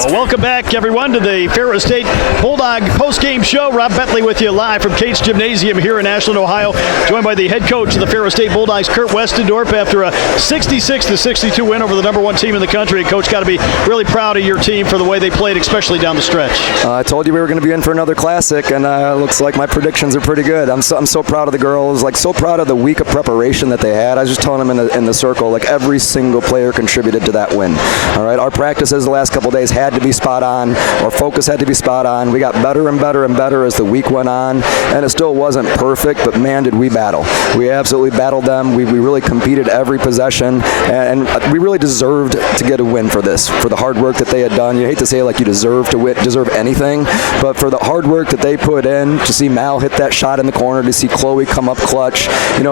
Well, welcome back, everyone, to the Faro State Bulldog postgame show. Rob Bentley with you live from Cates Gymnasium here in Ashland, Ohio, joined by the head coach of the Faro State Bulldogs, Kurt Westendorp, after a 66-62 win over the #1 team in the country. And, Coach, got to be really proud of your team for the way they played, especially down the stretch. I told you we were going to be in for another classic, and looks like my predictions are pretty good. I'm so proud of the girls, so proud of the week of preparation that they had. I was just telling them in the circle, every single player contributed to that win. All right, our practices the last couple of days had to be spot on. Our focus had to be spot on. We got better and better and better as the week went on, and it still wasn't perfect, but man, did we battle. We absolutely battled them. We really competed every possession, and we really deserved to get a win for this, for the hard work that they had done. You hate to say you deserve anything, but for the hard work that they put in, to see Mal hit that shot in the corner, to see Chloe come up clutch.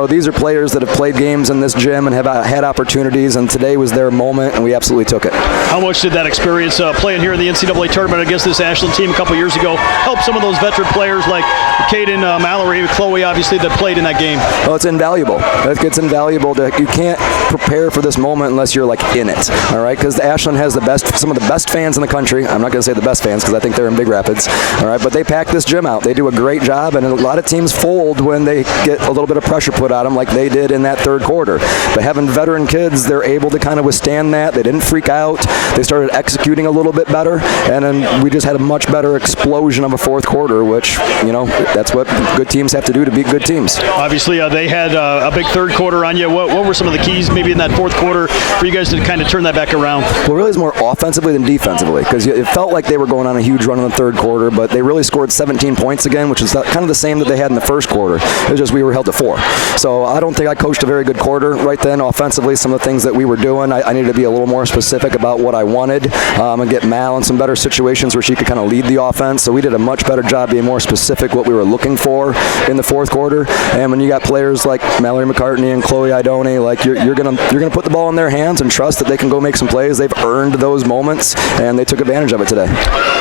These are players that have played games in this gym and have had opportunities, and today was their moment, and we absolutely took it. How much did that experience playing here in the NCAA tournament against this Ashland team a couple years ago help some of those veteran players like Caden, Mallory, Chloe, obviously, that played in that game? Well, it's invaluable. It's invaluable. You can't prepare for this moment unless you're in it, all right? Because Ashland has some of the best fans in the country. I'm not going to say the best fans because I think they're in Big Rapids, all right? But they pack this gym out. They do a great job, and a lot of teams fold when they get a little bit of pressure put on them like they did in that third quarter. But having veteran kids, they're able to kind of withstand that. They didn't freak out. They started executing a little bit better, and then we just had a much better explosion of a fourth quarter, which, that's what good teams have to do to beat good teams. Obviously, they had a big third quarter on you. What were some of the keys maybe in that fourth quarter for you guys to kind of turn that back around? Well, really, it's more offensively than defensively, because it felt like they were going on a huge run in the third quarter, but they really scored 17 points again, which is kind of the same that they had in the first quarter. It was just we were held to 4. So I don't think I coached a very good quarter right then offensively. Some of the things that we were doing, I needed to be a little more specific about what I wanted and get Mal in some better situations where she could kind of lead the offense. So we did a much better job being more specific what we were looking for in the fourth quarter. And when you got players like Mallory McCartney and Chloe Idoni, you're gonna put the ball in their hands and trust that they can go make some plays. They've earned those moments, and they took advantage of it today.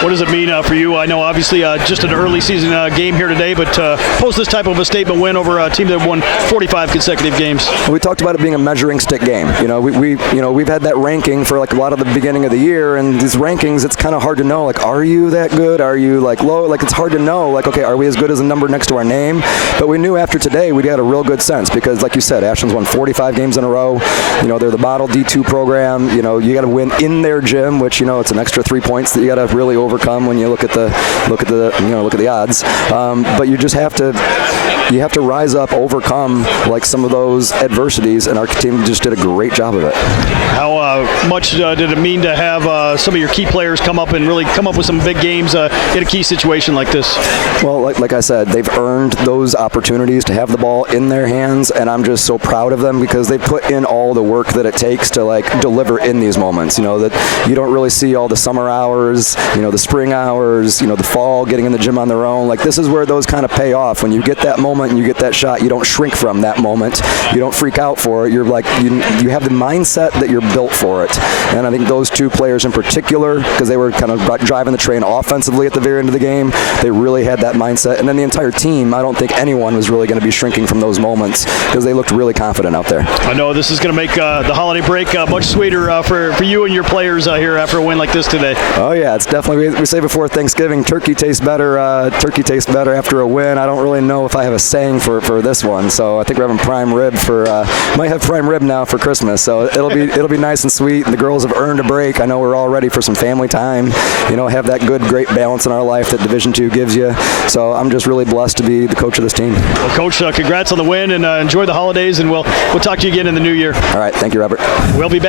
What does it mean for you? I know obviously just an early season game here today, but post this type of a statement win over a team that won 45 consecutive games. We talked about it being a measuring stick game. We've had that ranking for a lot of the beginning of the year, and these rankings, it's kind of hard to know. Are you that good? Are you low? It's hard to know. Okay, are we as good as a number next to our name? But we knew after today we'd had a real good sense because, like you said, Ashland's won 45 games in a row. They're the model D2 program. You got to win in their gym, which it's an extra 3 points that you got to really overcome when you look at the odds. But you just have to rise up, overcome some of those adversities, and our team just did a great job of it. How much did it mean to have some of your key players come up and really come up with some big games in a key situation like this? Well, like I said, they've earned those opportunities to have the ball in their hands, and I'm just so proud of them because they put in all the work that it takes to deliver in these moments. That you don't really see all the summer hours, the spring hours, the fall, getting in the gym on their own. This is where those kind of pay off. When you get that moment and you get that shot, you don't shrink from that moment. You don't freak out for it. You're you have the mindset that you're built for it. And I think those two players in particular, because they were kind of driving the train offensively at the very end of the game, they really had that mindset. And then the entire team, I don't think anyone was really going to be shrinking from those moments because they looked really confident out there. I know this is going to make the holiday break much sweeter for you and your players here after a win like this today. Oh yeah, it's definitely, we say before Thanksgiving, turkey tastes better after a win. I don't really know if I have a saying for this one, so I think we're having prime rib might have prime rib now for Christmas, so it'll be nice and sweet. The girls have earned a break. I know we're all ready for some family time, have that great balance in our life that Division II gives you. So I'm just really blessed to be the coach of this team. Well, Coach, congrats on the win, and enjoy the holidays, and we'll talk to you again in the new year. All right, thank you, Robert. We'll be back.